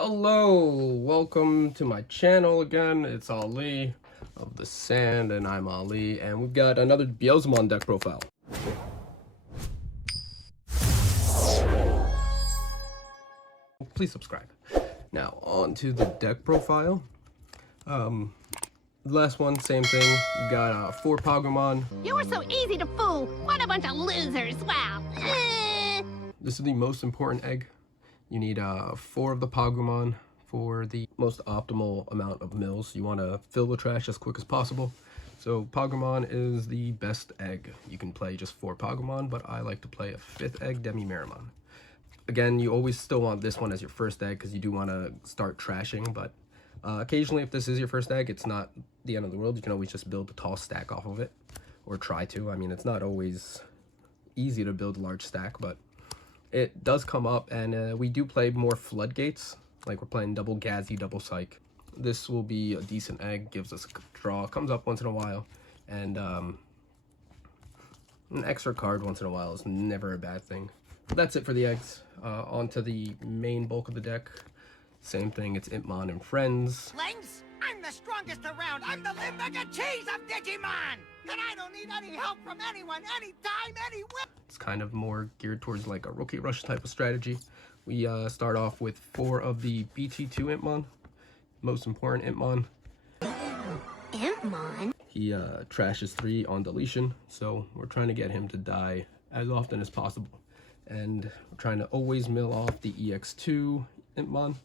Hello, welcome to my channel again. It's Ali of the Sand, and I'm Ali, and we've got another Beelzemon deck profile. Please subscribe. Now, on to the deck profile. The last one, same thing. We got 4 Pokemon. You were so easy to fool. What a bunch of losers. Wow. This is the most important egg. You need 4 of the Pokemon for the most optimal amount of mills. You want to fill the trash as quick as possible. So Pokemon is the best egg. You can play just 4 Pokemon, but I like to play a 5th egg, Demi-Meramon. Again, you always still want this one as your first egg because you do want to start trashing, but occasionally if this is your first egg, it's not the end of the world. You can always just build a tall stack off of it, or try to. I mean, it's not always easy to build a large stack, but it does come up, and we do play more floodgates, like we're playing double Gazi, double Psych. This will be a decent egg, gives us a draw, comes up once in a while, and an extra card once in a while is never a bad thing. That's it for the eggs. Onto the main bulk of the deck. Same thing, it's Impmon and Friends. Lynx, I'm the strongest around. I'm the live bag of cheese of Digimon. And I don't need any help from anyone, anytime, anywhere. It's kind of more geared towards like a rookie rush type of strategy. We start off with 4 of the BT-10 Impmon. Most important Impmon. Impmon? He trashes 3 on deletion, so we're trying to get him to die as often as possible. And we're trying to always mill off the EX2 Impmon.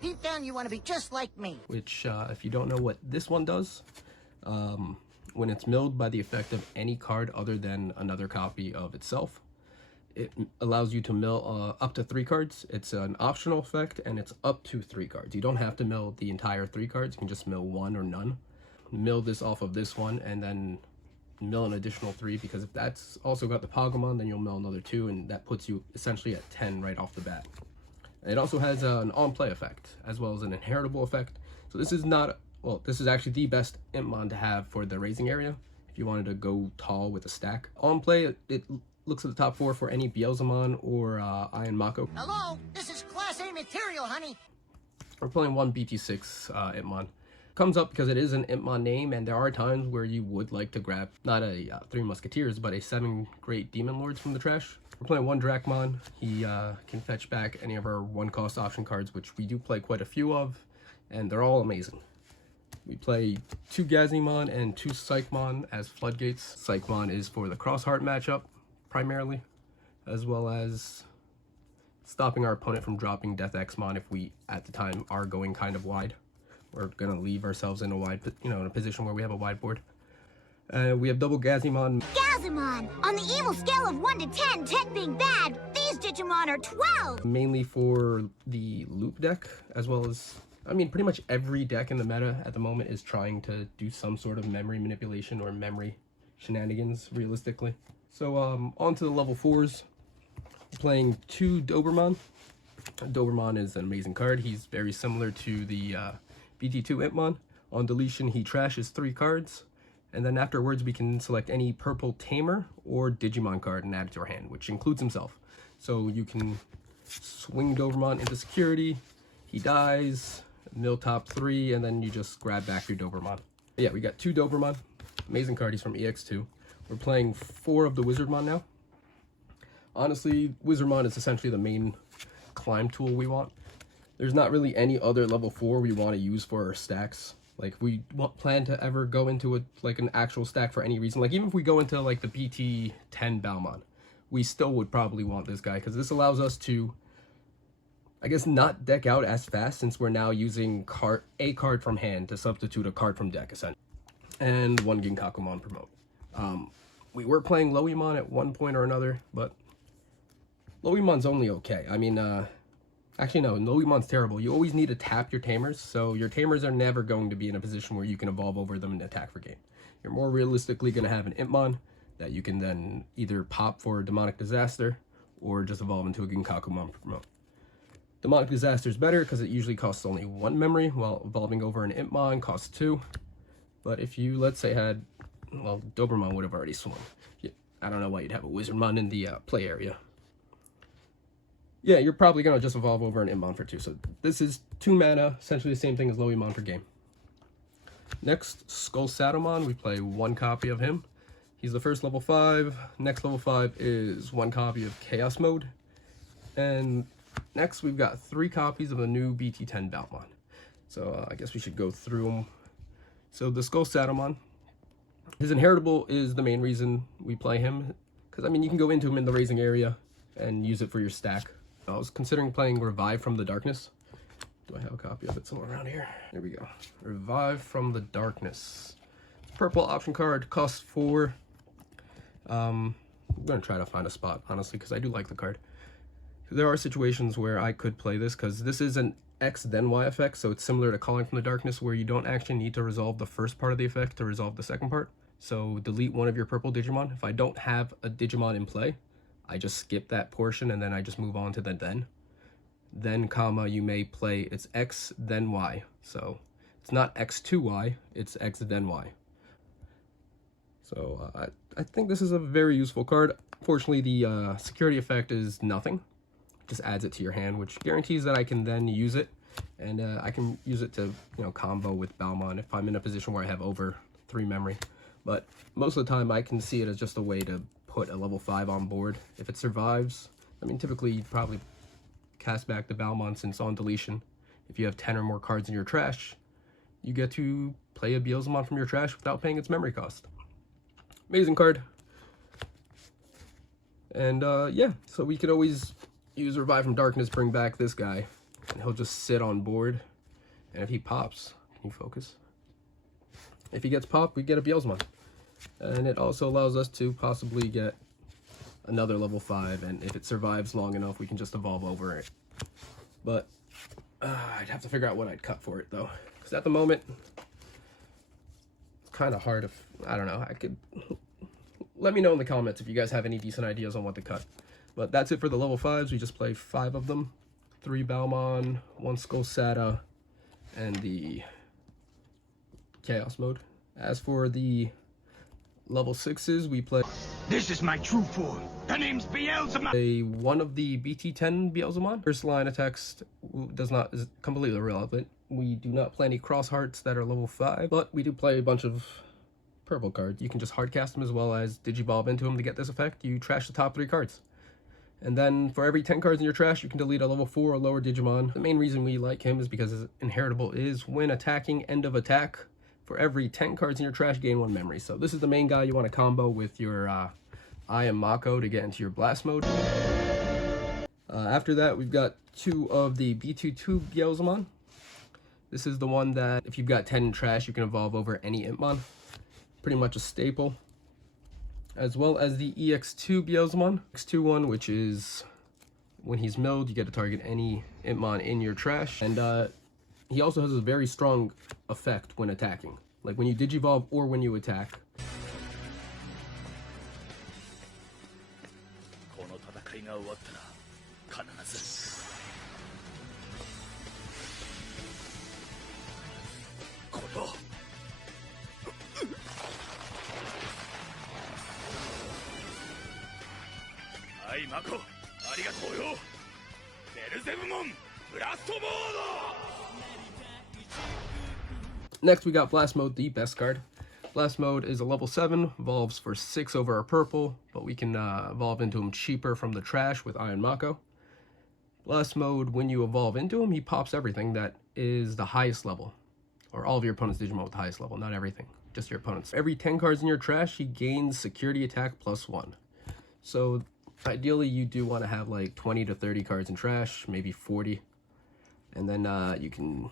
Deep down, you want to be just like me. Which, if you don't know what this one does, when it's milled by the effect of any card other than another copy of itself, it allows you to mill up to 3 cards. It's an optional effect, and it's up to 3 cards. You don't have to mill the entire 3 cards. You can just mill 1 or none. Mill this off of this one, and then mill an additional 3, because if that's also got the Pokemon, then you'll mill another 2, and that puts you essentially at 10 right off the bat. It also has an on-play effect, as well as an inheritable effect. So this is not, well, this is actually the best Impmon to have for the raising area, if you wanted to go tall with a stack. On play, it looks at the top 4 for any Beelzemon or Iron Mako. Hello, this is Class A material, honey. We're playing 1 BT6 Impmon. Comes up because it is an Impmon name, and there are times where you would like to grab not a 3 Musketeers, but a 7 Great Demon Lords from the trash. We're playing 1 Dracmon. He can fetch back any of our 1-cost option cards, which we do play quite a few of, and they're all amazing. We play 2 Gazimon and 2 Psychmon as floodgates. Psychmon is for the Crossheart matchup, primarily, as well as stopping our opponent from dropping Death Xmon if we, at the time, are going kind of wide. We're gonna leave ourselves in a wide, in a position where we have a wide board. We have double Gazimon. Gazimon! On the evil scale of 1 to 10, 10 being bad, these Digimon are 12! Mainly for the loop deck, as well as, I mean, pretty much every deck in the meta at the moment is trying to do some sort of memory manipulation or memory shenanigans, realistically. So, on to the level 4s. We're playing 2 Dobermon. Dobermon is an amazing card. He's very similar to the BT-2 Impmon. On deletion, he trashes 3 cards. And then afterwards, we can select any purple Tamer or Digimon card and add it to our hand, which includes himself. So you can swing Dobermon into security, he dies, mill top 3, and then you just grab back your Dobermon. But yeah, we got 2 Dobermon. Amazing card, he's from EX2. We're playing 4 of the Wizardmon now. Honestly, Wizardmon is essentially the main climb tool we want. There's not really any other level 4 we want to use for our stacks. Like, we plan to ever go into an actual stack for any reason. Like, even if we go into, like, the BT-10 Balmon, we still would probably want this guy, because this allows us to, I guess, not deck out as fast, since we're now using a card from hand to substitute a card from deck, essentially. And 1 Ginkakumon promote. We were playing Loemon at one point or another, but Loemon's only okay. I mean, actually, no, Loemon's terrible. You always need to tap your Tamers, so your Tamers are never going to be in a position where you can evolve over them and attack for game. You're more realistically going to have an Impmon that you can then either pop for Demonic Disaster or just evolve into a Ginkakumon promote. Demonic Disaster is better because it usually costs only 1 memory, while evolving over an Impmon costs 2. But if you, let's say, had, well, Dobermon would have already swung. I don't know why you'd have a Wizardmon in the play area. Yeah, you're probably going to just evolve over an Impmon for 2. So this is 2 mana, essentially the same thing as Loemon per game. Next, Skull Satomon, we play 1 copy of him. He's the first level 5. Next level 5 is 1 copy of Chaos Mode. And next we've got 3 copies of the new BT-10 Beelzemon. So I guess we should go through them. So the Skull Satomon, his inheritable is the main reason we play him. Because, I mean, you can go into him in the raising area and use it for your stack. I was considering playing Revive from the Darkness. Do I have a copy of it somewhere around here? There we go. Revive from the Darkness. Purple option card, costs 4. I'm going to try to find a spot, honestly, because I do like the card. There are situations where I could play this, because this is an X then Y effect, so it's similar to Calling from the Darkness, where you don't actually need to resolve the first part of the effect to resolve the second part. So delete one of your purple Digimon. If I don't have a Digimon in play, I just skip that portion, and then I just move on to the then. Then, comma, you may play, it's X, then Y. So it's not X to Y, it's X, then Y. So I think this is a very useful card. Fortunately, the security effect is nothing. Just adds it to your hand, which guarantees that I can then use it. And I can use it to, combo with Beelzemon if I'm in a position where I have over 3 memory. But most of the time, I can see it as just a way to put a level 5 on board. If it survives, I mean, typically you'd probably cast back the Beelzemon, since on deletion, if you have 10 or more cards in your trash, you get to play a Beelzemon from your trash without paying its memory cost. Amazing card. And yeah, so we could always use Revive from Darkness, bring back this guy, and he'll just sit on board. And if he pops, can you focus? If he gets popped, we get a Beelzemon. And it also allows us to possibly get another level 5, and if it survives long enough, we can just evolve over it. But I'd have to figure out what I'd cut for it, though, because at the moment it's kind of hard. I don't know, I could let me know in the comments if you guys have any decent ideas on what to cut. But that's it for the level 5s. We just play 5 of them: 3 Beelzemon, 1 Skull Sata, and the Chaos Mode. As for the level 6s, we play, this is my true form. The name's Beelzemon. One of the BT-10 Beelzemon. First line of text is completely irrelevant. We do not play any cross hearts that are level 5, but we do play a bunch of purple cards. You can just hard cast them as well as Digivolve into them to get this effect. You trash the top 3 cards. And then for every 10 cards in your trash, you can delete a level 4 or lower Digimon. The main reason we like him is because his inheritable is when attacking, end of attack. For every 10 cards in your trash, gain 1 memory. So this is the main guy you want to combo with your I am Mako to get into your blast mode. After that, we've got 2 of the BT-2 Beelzemon. This is the one that if you've got 10 in trash, you can evolve over any Impmon. Pretty much a staple. As well as the EX2 Beelzemon. EX2 one, which is when he's milled, you get to target any Impmon in your trash. And he also has a very strong effect when attacking. Like when you Digivolve or when you attack. Next we got Blast Mode, the best card. Blast Mode is a level 7, evolves for 6 over our purple, but we can evolve into him cheaper from the trash with Iron Mako. Blast Mode, when you evolve into him, he pops everything that is the highest level. Or all of your opponent's Digimon with the highest level, not everything, just your opponent's. Every 10 cards in your trash, he gains security attack +1. So ideally you do want to have like 20 to 30 cards in trash, maybe 40. And then you can,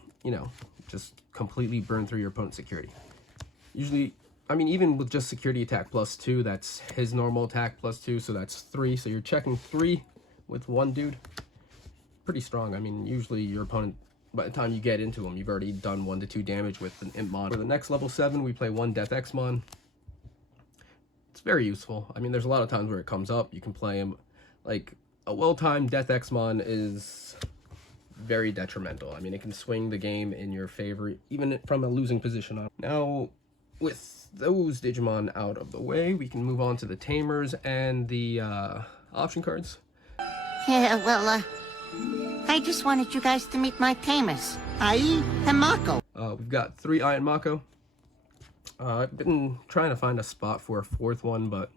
just completely burn through your opponent's security. Usually, I mean, even with just security attack +2, that's his normal attack +2, so that's 3. So you're checking 3 with 1 dude. Pretty strong. I mean, usually your opponent, by the time you get into him, you've already done 1 to 2 damage with an Impmon. For the next level 7, we play 1 Death Xmon. It's very useful. I mean, there's a lot of times where it comes up. You can play him. Like, a well-timed Death Xmon is very detrimental. I mean, it can swing the game in your favor, even from a losing position on. Now, with those Digimon out of the way, we can move on to the Tamers and the option cards. Yeah, well, I just wanted you guys to meet my tamers. Ai and Mako. We've got 3 Iron Mako. I've been trying to find a spot for a 4th one, but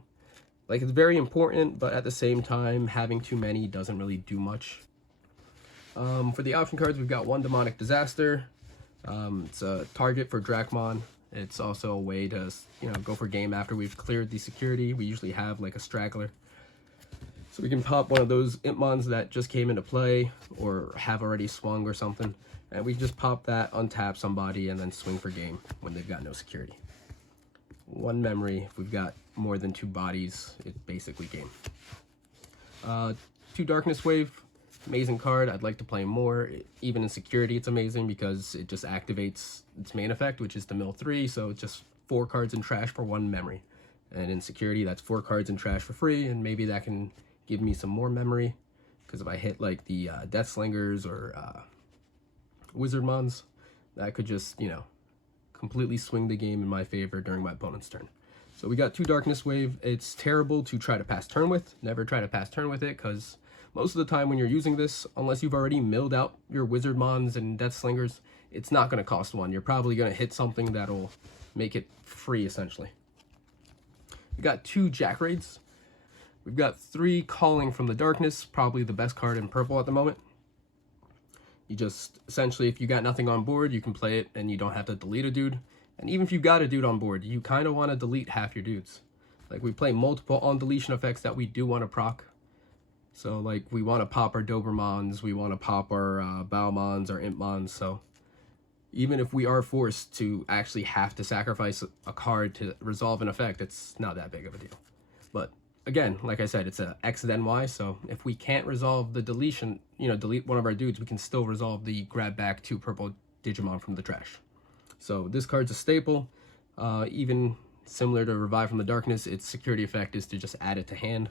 like it's very important, but at the same time, having too many doesn't really do much. For the option cards, we've got 1 Demonic Disaster. It's a target for Dracmon. It's also a way to, you know, go for game after we've cleared the security. We usually have like a straggler. So we can pop one of those Impmons that just came into play or have already swung or something. And we just pop that, untap somebody, and then swing for game when they've got no security. 1 memory. If we've got more than 2 bodies, it's basically game. 2 Darkness Wave. Amazing card. I'd like to play more. Even in security, it's amazing because it just activates its main effect, which is to mill 3. So it's just 4 cards in trash for 1 memory. And in security, that's 4 cards in trash for free. And maybe that can give me some more memory. Because if I hit like the Death Slingers or Wizardmons, that could just, you know, completely swing the game in my favor during my opponent's turn. So we got 2 Darkness Wave. It's terrible to try to pass turn with. Never try to pass turn with it, because most of the time when you're using this, unless you've already milled out your Wizardmons and Death Slingers, it's not going to cost 1. You're probably going to hit something that'll make it free, essentially. We got 2 Jack Raids. We've got 3 Calling from the Darkness, probably the best card in purple at the moment. You just, essentially, if you got nothing on board, you can play it and you don't have to delete a dude. And even if you got a dude on board, you kind of want to delete half your dudes. Like, we play multiple on-deletion effects that we do want to proc. So, like, we want to pop our Dobermons, we want to pop our Balmons, our Impmons, so even if we are forced to actually have to sacrifice a card to resolve an effect, it's not that big of a deal. But, again, like I said, it's a X then Y, so if we can't resolve the deletion, you know, delete one of our dudes, we can still resolve the grab back 2 purple Digimon from the trash. So, this card's a staple. Even similar to Revive from the Darkness, its security effect is to just add it to hand,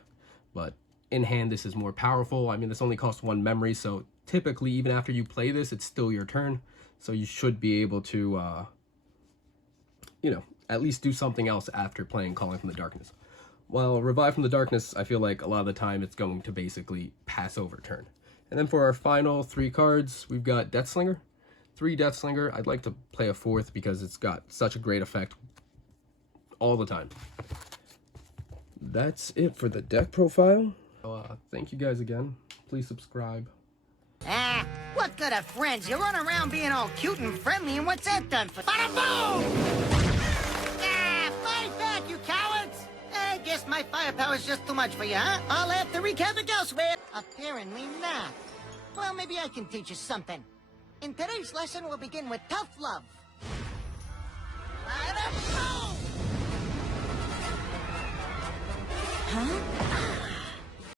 but in hand, this is more powerful. I mean, this only costs 1 memory, so typically, even after you play this, it's still your turn. So you should be able to, you know, at least do something else after playing Calling from the Darkness. While Revive from the Darkness, I feel like a lot of the time it's going to basically pass over turn. And then for our final 3 cards, we've got Death Slinger. 3 Death Slinger. I'd like to play a 4th because it's got such a great effect all the time. That's it for the deck profile. Thank you guys again. Please subscribe. Ah, what good are friends? You run around being all cute and friendly, and what's that done for? Bada boom! Ah, fight back, you cowards! I guess my firepower's just too much for you, huh? I'll have to wreak havoc elsewhere. Apparently not. Well, maybe I can teach you something. In today's lesson, we'll begin with tough love. Bada boom! Huh?